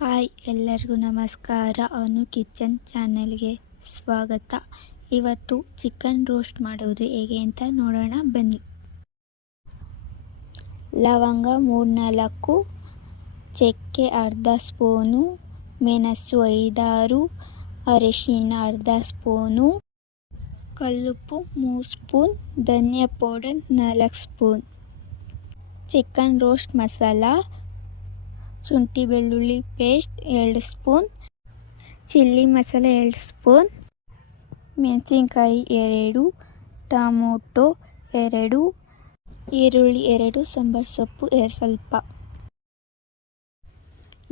Hi ಎಲ್ಲರಿಗೂ ನಮಸ್ಕಾರ. ಅನು kitchen ಚಾನೆಲ್ಗೆ ಸ್ವಾಗತ. ಇವತ್ತು ಚಿಕನ್ ರೋಸ್ಟ್ ಮಾಡೋದು ಹೇಗೆ ಅಂತ ನೋಡೋಣ ಬನ್ನಿ. ಲವಂಗ 3-4, ಚಕ್ಕೆ ಅರ್ಧ ಸ್ಪೂನು, ಮೆಣಸು 5-6, ಅರಿಶಿನ ಅರ್ಧ ಸ್ಪೂನು, ಕಲ್ಲುಪ್ಪು 3 ಸ್ಪೂನ್, ಧನಿಯಾ powder 4 spoon, chicken roast masala, ಶುಂಠಿ ಬೆಳ್ಳುಳ್ಳಿ ಪೇಸ್ಟ್ 2 ಸ್ಪೂನ್, ಚಿಲ್ಲಿ ಮಸಾಲೆ 2 ಸ್ಪೂನ್, ಮೆಣಸಿನ್ಕಾಯಿ 2, ಟೊಮೊಟೊ 2, ಈರುಳ್ಳಿ 2, ಸಾಂಬಾರು ಸೊಪ್ಪು ಸ್ವಲ್ಪ.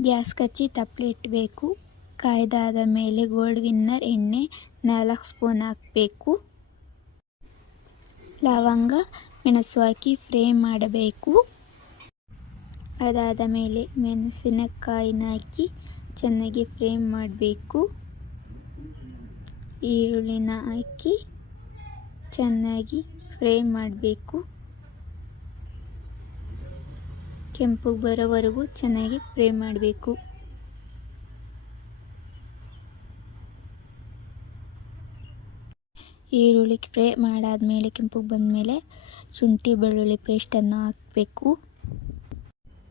ಗ್ಯಾಸ್ ಕಚ್ಚಿ ತಪ್ಪಲೆ ಇಟ್ಟಬೇಕು. ಕಾಯ್ದಾದ ಮೇಲೆ ಗೋಲ್ಡ್ ವಿನ್ನರ್ ಎಣ್ಣೆ 4 ಸ್ಪೂನ್ ಹಾಕಬೇಕು. ಲವಂಗ ಮೆಣಸು ಹಾಕಿ ಫ್ರೈ ಮಾಡಬೇಕು. ಅದಾದ ಮೇಲೆ ಮೆಣಸಿನಕಾಯಿನ ಹಾಕಿ ಚೆನ್ನಾಗಿ ಫ್ರೈ ಮಾಡಬೇಕು. ಈರುಳ್ಳಿನ ಹಾಕಿ ಚೆನ್ನಾಗಿ ಫ್ರೈ ಮಾಡಬೇಕು. ಕೆಂಪು ಬರೋವರೆಗೂ ಚೆನ್ನಾಗಿ ಫ್ರೈ ಮಾಡಬೇಕು. ಈರುಳ್ಳಿ ಫ್ರೈ ಮಾಡಾದ್ಮೇಲೆ ಕೆಂಪು ಬಂದಮೇಲೆ ಶುಂಠಿ ಬೆಳ್ಳುಳ್ಳಿ ಪೇಸ್ಟನ್ನು ಹಾಕಬೇಕು.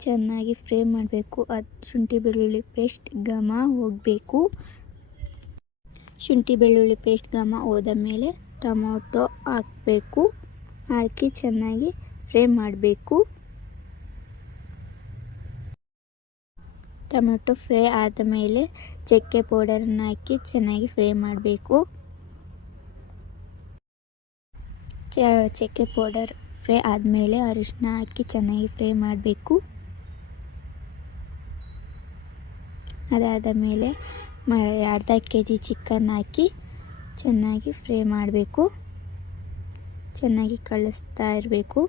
ಚೆನ್ನಾಗಿ ಫ್ರೈ ಮಾಡಬೇಕು. ಶುಂಠಿ ಬೆಳ್ಳುಳ್ಳಿ ಪೇಸ್ಟ್ ಘಮ ಹೋಗಬೇಕು. ಶುಂಠಿ ಬೆಳ್ಳುಳ್ಳಿ ಪೇಸ್ಟ್ ಘಮ ಹೋದ ಮೇಲೆ ಟೊಮೊಟೊ ಹಾಕಬೇಕು. ಹಾಕಿ ಚೆನ್ನಾಗಿ ಫ್ರೈ ಮಾಡಬೇಕು. ಟೊಮೊಟೊ ಫ್ರೈ ಆದ ಮೇಲೆ ಚಕ್ಕೆ ಪೌಡರನ್ನು ಹಾಕಿ ಚೆನ್ನಾಗಿ ಫ್ರೈ ಮಾಡಬೇಕು. ಚಕ್ಕೆ ಪೌಡರ್ ಫ್ರೈ ಆದಮೇಲೆ ಅರಿಶಿನ ಹಾಕಿ ಚೆನ್ನಾಗಿ ಫ್ರೈ ಮಾಡಬೇಕು. ಅದಾದ ಮೇಲೆ ಅರ್ಧ kg ಚಿಕನ್ ಹಾಕಿ ಚೆನ್ನಾಗಿ ಫ್ರೈ ಮಾಡಬೇಕು. ಚೆನ್ನಾಗಿ ಕಳಿಸ್ತಾ ಇರಬೇಕು.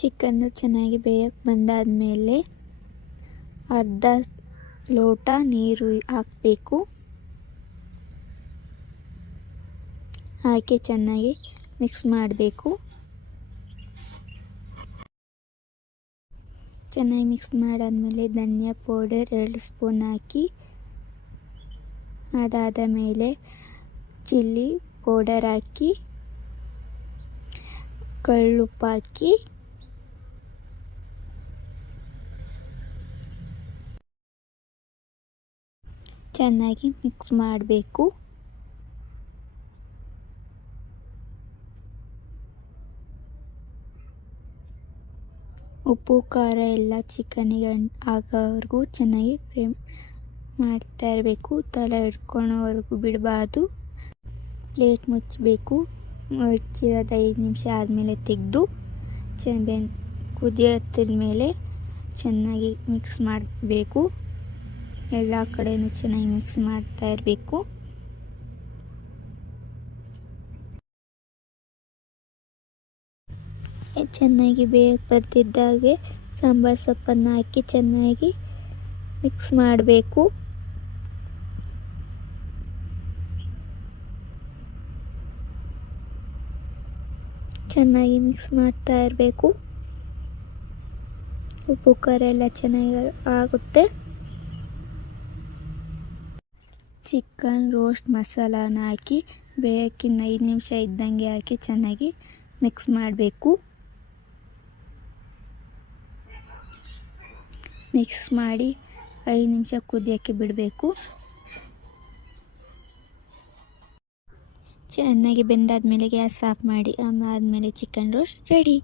ಚಿಕನ್ನು ಚೆನ್ನಾಗಿ ಬೇಯಕ್ಕೆ ಬಂದಾದಮೇಲೆ ಅರ್ಧ ಲೋಟ ನೀರು ಹಾಕಬೇಕು. ಹಾಕಿ ಚೆನ್ನಾಗಿ ಮಿಕ್ಸ್ ಮಾಡಬೇಕು. ಚೆನ್ನಾಗಿ ಮಿಕ್ಸ್ ಮಾಡಾದ್ಮೇಲೆ ಧನಿಯಾ ಪೌಡರ್ 2 ಸ್ಪೂನ್ ಹಾಕಿ, ಅದಾದ ಮೇಲೆ ಚಿಲ್ಲಿ ಪೌಡರ್ ಹಾಕಿ, ಕಳ್ಳುಪ್ಪು ಹಾಕಿ ಚೆನ್ನಾಗಿ ಮಿಕ್ಸ್ ಮಾಡಬೇಕು. ಉಪ್ಪು ಖಾರ ಎಲ್ಲ ಚಿಕನಿಗೆ ಆಗೋವರೆಗೂ ಚೆನ್ನಾಗಿ ಫ್ರೈ ಮಾಡ್ತಾ ಇರಬೇಕು. ತಲೆ ಹಿಡ್ಕೊಳ್ಳೋವರೆಗೂ ಬಿಡಬಾರ್ದು. ಪ್ಲೇಟ್ ಮುಚ್ಚಬೇಕು. ಮುಚ್ಚಿರೋದು 5 ನಿಮಿಷ ಆದಮೇಲೆ ತೆಗೆದು ಕುದಿಯೋತ್ತಿದ ಮೇಲೆ ಚೆನ್ನಾಗಿ ಮಿಕ್ಸ್ ಮಾಡಬೇಕು. ಎಲ್ಲ ಕಡೆಯೂ ಚೆನ್ನಾಗಿ ಮಿಕ್ಸ್ ಮಾಡ್ತಾ ಇರಬೇಕು. ಚೆನ್ನಾಗಿ ಬೇಯಕ್ಕೆ ಬರ್ತಿದ್ದಾಗೆ ಸಾಂಬಾರು ಸೊಪ್ಪನ್ನು ಹಾಕಿ ಚೆನ್ನಾಗಿ ಮಿಕ್ಸ್ ಮಾಡಬೇಕು. ಚೆನ್ನಾಗಿ ಮಿಕ್ಸ್ ಮಾಡ್ತಾ ಇರಬೇಕು. ಉಪ್ಪು ಖಾರ ಎಲ್ಲ ಚೆನ್ನಾಗಿ ಆಗುತ್ತೆ. ಚಿಕನ್ ರೋಸ್ಟ್ ಮಸಾಲಾನ ಹಾಕಿ ಬೇಯಕ್ಕಿನ್ನ 5 ನಿಮಿಷ ಇದ್ದಂಗೆ ಹಾಕಿ ಚೆನ್ನಾಗಿ ಮಿಕ್ಸ್ ಮಾಡಬೇಕು. ಮಿಕ್ಸ್ ಮಾಡಿ 5 ನಿಮಿಷ ಕುದಿಯೋಕ್ಕೆ ಬಿಡಬೇಕು. ಚೆನ್ನಾಗಿ ಬೆಂದಾದ್ಮೇಲೆ ಗ್ಯಾಸ್ ಆಫ್ ಮಾಡಿ. ಆದಮೇಲೆ ಚಿಕನ್ ರೋಸ್ಟ್ ರೆಡಿ.